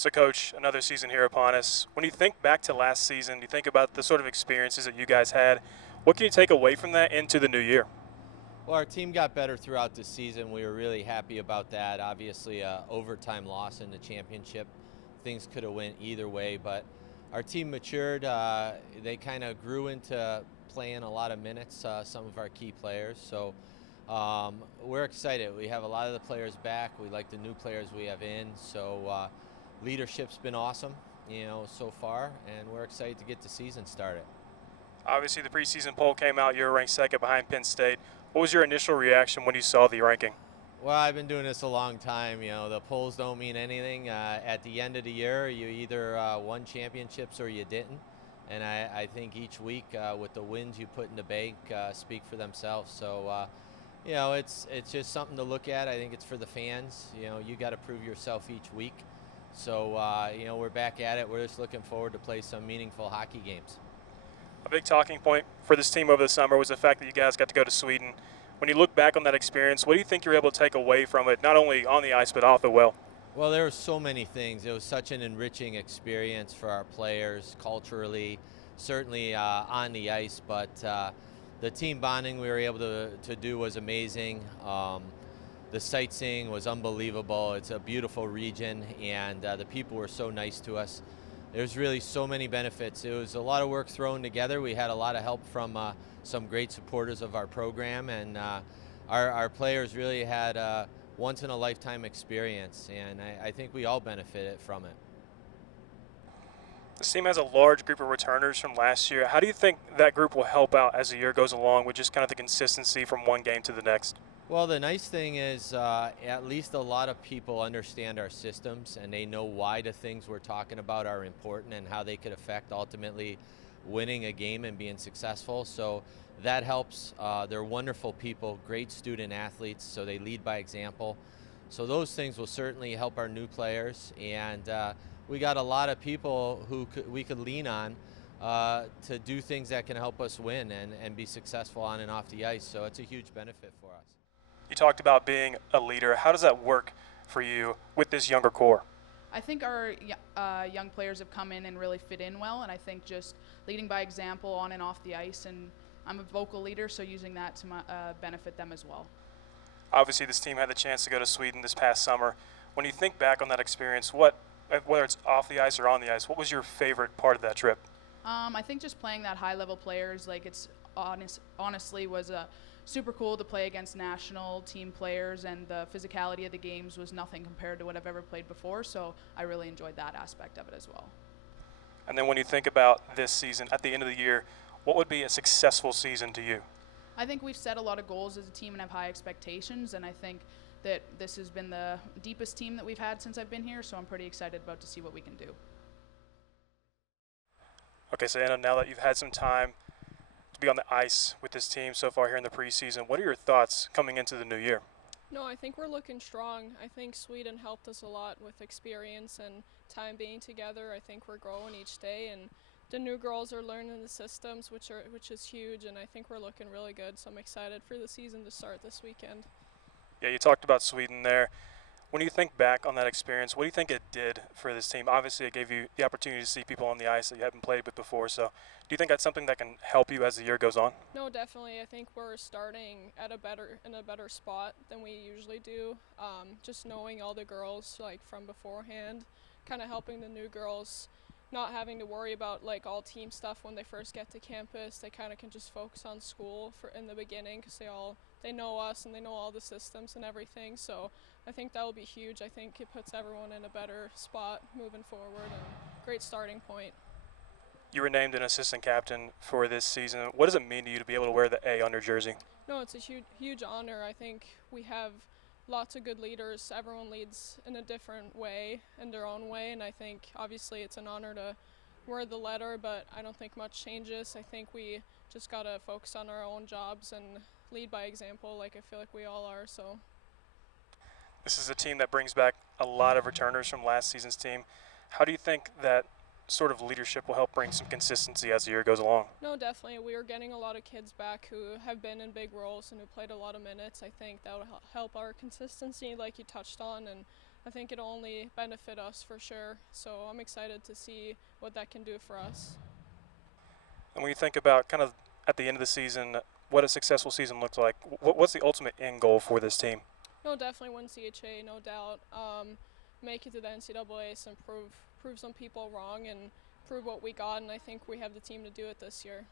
So, Coach, another season here upon us. When you think back to last season, you think about the sort of experiences that you guys had. What can you take away from that into the new year? Well, our team got better throughout the season. We were really happy about that. Obviously, overtime loss in the championship. Things could have went either way, but our team matured. They kind of grew into playing a lot of minutes, some of our key players. So we're excited. We have a lot of the players back. We like the new players we have in. So leadership's been awesome, so far, and we're excited to get the season started. Obviously, the preseason poll came out. You were ranked second behind Penn State. What was your initial reaction when you saw the ranking? Well, I've been doing this a long time. The polls don't mean anything. At the end of the year, you either won championships or you didn't. And I think each week with the wins you put in the bank speak for themselves. So, it's just something to look at. I think it's for the fans. You got to prove yourself each week. So, we're back at it. We're just looking forward to play some meaningful hockey games. A big talking point for this team over the summer was the fact that you guys got to go to Sweden. When you look back on that experience, what do you think you're able to take away from it, not only on the ice but off the well? Well, there were so many things. It was such an enriching experience for our players, culturally, certainly on the ice, but the team bonding we were able to do was amazing. The sightseeing was unbelievable. It's a beautiful region, and the people were so nice to us. There's really so many benefits. It was a lot of work thrown together. We had a lot of help from some great supporters of our program, and our players really had a once-in-a-lifetime experience, and I think we all benefited from it. This team has a large group of returners from last year. How do you think that group will help out as the year goes along with just kind of the consistency from one game to the next? Well, the nice thing is at least a lot of people understand our systems, and they know why the things we're talking about are important and how they could affect ultimately winning a game and being successful. So that helps. They're wonderful people, great student athletes, so they lead by example. So those things will certainly help our new players, and we got a lot of people who we could lean on to do things that can help us win and be successful on and off the ice. So it's a huge benefit for us. You talked about being a leader. How does that work for you with this younger core? I think our young players have come in and really fit in well, and I think just leading by example on and off the ice, and I'm a vocal leader, so using that to benefit them as well. Obviously, this team had the chance to go to Sweden this past summer. When you think back on that experience, whether it's off the ice or on the ice, what was your favorite part of that trip? I think just playing that high-level players, like honestly was super cool to play against national team players, and the physicality of the games was nothing compared to what I've ever played before, so I really enjoyed that aspect of it as well. And then when you think about this season, at the end of the year, what would be a successful season to you? I think we've set a lot of goals as a team and have high expectations, and I think that this has been the deepest team that we've had since I've been here, so I'm pretty excited about to see what we can do. Okay, so Anna, now that you've had some time to be on the ice with this team so far here in the preseason, what are your thoughts coming into the new year? No, I think we're looking strong. I think Sweden helped us a lot with experience and time being together. I think we're growing each day, and the new girls are learning the systems, which is huge, and I think we're looking really good. So I'm excited for the season to start this weekend. Yeah, you talked about Sweden there. When you think back on that experience, what do you think it did for this team? Obviously, it gave you the opportunity to see people on the ice that you haven't played with before. So do you think that's something that can help you as the year goes on? No, definitely. I think we're starting in a better spot than we usually do. Just knowing all the girls like from beforehand, kind of helping the new girls, not having to worry about like all team stuff when they first get to campus. They kind of can just focus on school in the beginning because they know us and they know all the systems and everything. So I think that will be huge. I think it puts everyone in a better spot moving forward, and great starting point. You were named an assistant captain for this season. What does it mean to you to be able to wear the A on your jersey? No, it's a huge honor. I think we have lots of good leaders. Everyone leads in a different way, in their own way, and I think obviously it's an honor to wear the letter, but I don't think much changes. I think we just got to focus on our own jobs and lead by example, like I feel like we all are. So this is a team that brings back a lot of returners from last season's team. How do you think that sort of leadership will help bring some consistency as the year goes along? No, definitely. We are getting a lot of kids back who have been in big roles and who played a lot of minutes. I think that will help our consistency, like you touched on, and I think it'll only benefit us for sure. So I'm excited to see what that can do for us. And when you think about kind of at the end of the season, what a successful season looks like, what's the ultimate end goal for this team? No, definitely win CHA, no doubt. Make it to the NCAAs and prove some people wrong and prove what we got, and I think we have the team to do it this year.